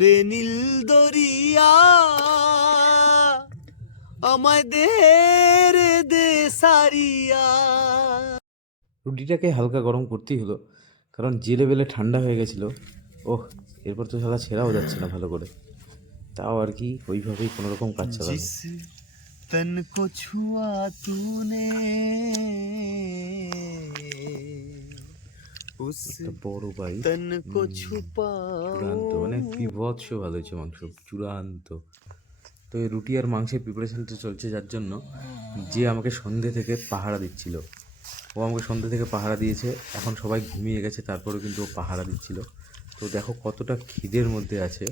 ওরে নীল দরিয়া আমায় দে রে দে সারিয়া। রুটিটাকে হালকা গরম করতেই হলো কারণ যে লেভেলে ঠান্ডা হয়ে গেছিল ওহ এরপর তো সারা ছেঁড়াও যাচ্ছে না ভালো করে। তাও আর কি ওইভাবেই কোনোরকম কাজ চালাচ্ছে তন কো ছুয়া তুনে বড় ভাই চূড়ান্ত। মানে বিভৎস ভালো হয়েছে মাংস চূড়ান্ত। তো এই রুটি আর মাংসের প্রিপারেশনটা চলছে যার জন্য যে আমাকে সন্ধে থেকে পাহারা দিচ্ছিল। ও আমাকে সন্ধে থেকে পাহারা দিয়েছে এখন সবাই ঘুমিয়ে গেছে তারপরেও কিন্তু ও পাহারা দিচ্ছিল। তো দেখো কতটা খিদের মধ্যে আছে।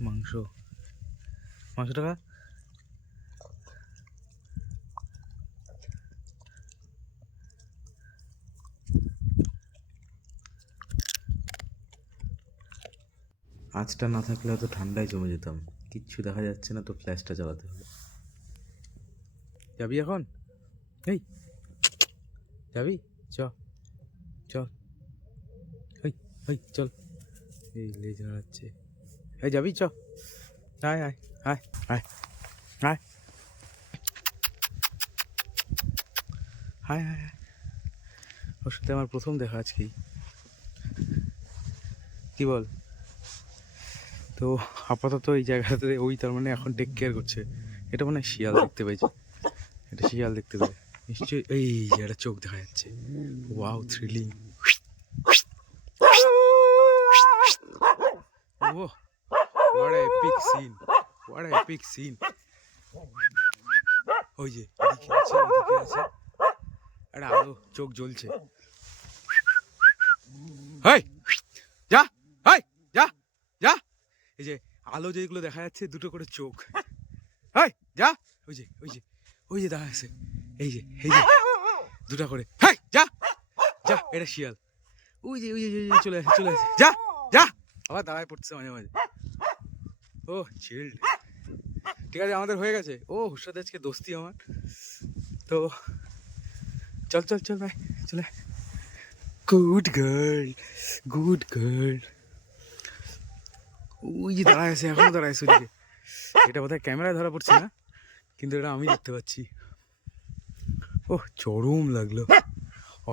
মাংস। মাংসটা আঁচটা না থাকলে হয়তো ঠান্ডায় জমে যেতাম। কিচ্ছু দেখা যাচ্ছে না, তো ফ্ল্যাশটা চালাতে হবে। যাবি এখন? এই। যাবি? চ। চল এই এই, চল। এই লেজ নাড়াচ্ছে। এই, যাবি? চ। আয় আয় আয় আয় আয়। হায় হায় ওর সাথে আমার প্রথম দেখা আজকেই। কি বল? তো আপাতত এই জায়গাতে ওই তার মানে এখন টেক কেয়ার করছে। এটা মানে শিয়াল দেখতে পেয়েছে এটা শিয়াল দেখতে পেয়ে নিশ্চয়ই এই যে একটা চোখ দেখা যাচ্ছে। ওয়াও থ্রিলিং ও what epic scene what epic scene ওই যে, এদিকে আছে আছে। আলো, চোখ জ্বলছে। হেই যা হেই যা যা এই যে আলো যেগুলো দেখা যাচ্ছে দুটো করে চোখ। হেই যা ওই যে ওই যে ওই যে দেখা আছে। এই যে এই যে দুটো করে। হেই যা যা এটা শিয়াল। ওই যে ওই যে ওই যে, চলে আসে চলে আসে। যা যা আবার দাঁড়ায় পড়ছে মাঝে মাঝে। ও চিল্ড ঠিক আছে আমাদের হয়ে গেছে। ও হুসাদ আজকে দোস্তি আমার। তো চল চল চল ভাই চলে গুড গার্ল গুড গার্ল ওই যে দাঁড়ায় আছে, এখনও দাঁড়ায় আছে এটা বোধহয় ক্যামেরায় ধরা পড়ছে না, কিন্তু এটা আমি দেখতে পাচ্ছি। ও চরম লাগল।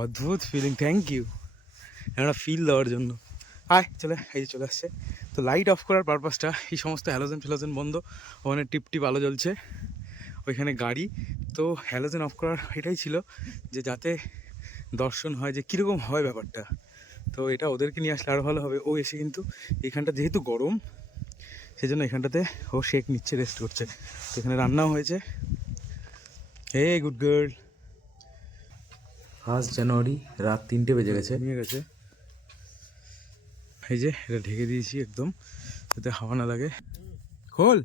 অদ্ভুত ফিলিং থ্যাংক ইউ একটা ফিল দেওয়ার জন্য। আয়, চলে, এই চলে আসছে। তো লাইট অফ করার পারপাসটা এই সমস্ত হ্যালোজেন ফ্যালোজেন বন্ধ, ওখানে টিপ টিপ আলো জ্বলছে, ওইখানে গাড়ি। তো হ্যালোজেন অফ করার এটাই ছিল যে যাতে দর্শন হয় যে কীরকম হয় ব্যাপারটা। তো এটা ওদেরকে নিয়ে আসলে আরও ভালো হবে। ও এসে কিন্তু এখানটা যেহেতু গরম সেজন্য এখানটাতে ও শেক নিচ্ছে রেস্ট করছে। তো এখানে রান্নাও হয়েছে। হে গুড গার্ল ফার্স্ট জানুয়ারি রাত তিনটে বেজে গেছে। নিয়ে গেছে। এই যে এটা ঢেকে দিয়েছি একদম যাতে হাওয়া না লাগে। খোল।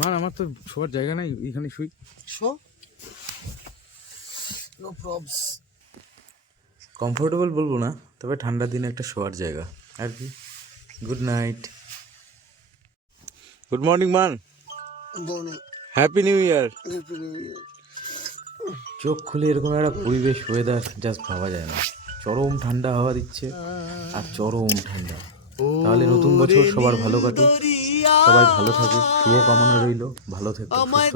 মান আমার তো শোয়ার জায়গা নাই এখানে শুই। শো? নো প্রবস কমফোর্টেবল বলব না তবে ঠান্ডার দিনে একটা শোয়ার জায়গা। আর কি? গুড নাইট গুড মর্নিং মান হ্যাপি নিউ ইয়ার চোখ খুলে এরকম একটা পরিবেশ ওয়েদার জাস্ট ভাবা যায় না। চরম ঠান্ডা হাওয়া দিচ্ছে আর চরম ঠান্ডা। তাহলে নতুন বছর সবার ভালো কাটুক। সবাই ভালো থাকুক শুভকামনা রইল ভালো থেকো সুস্থ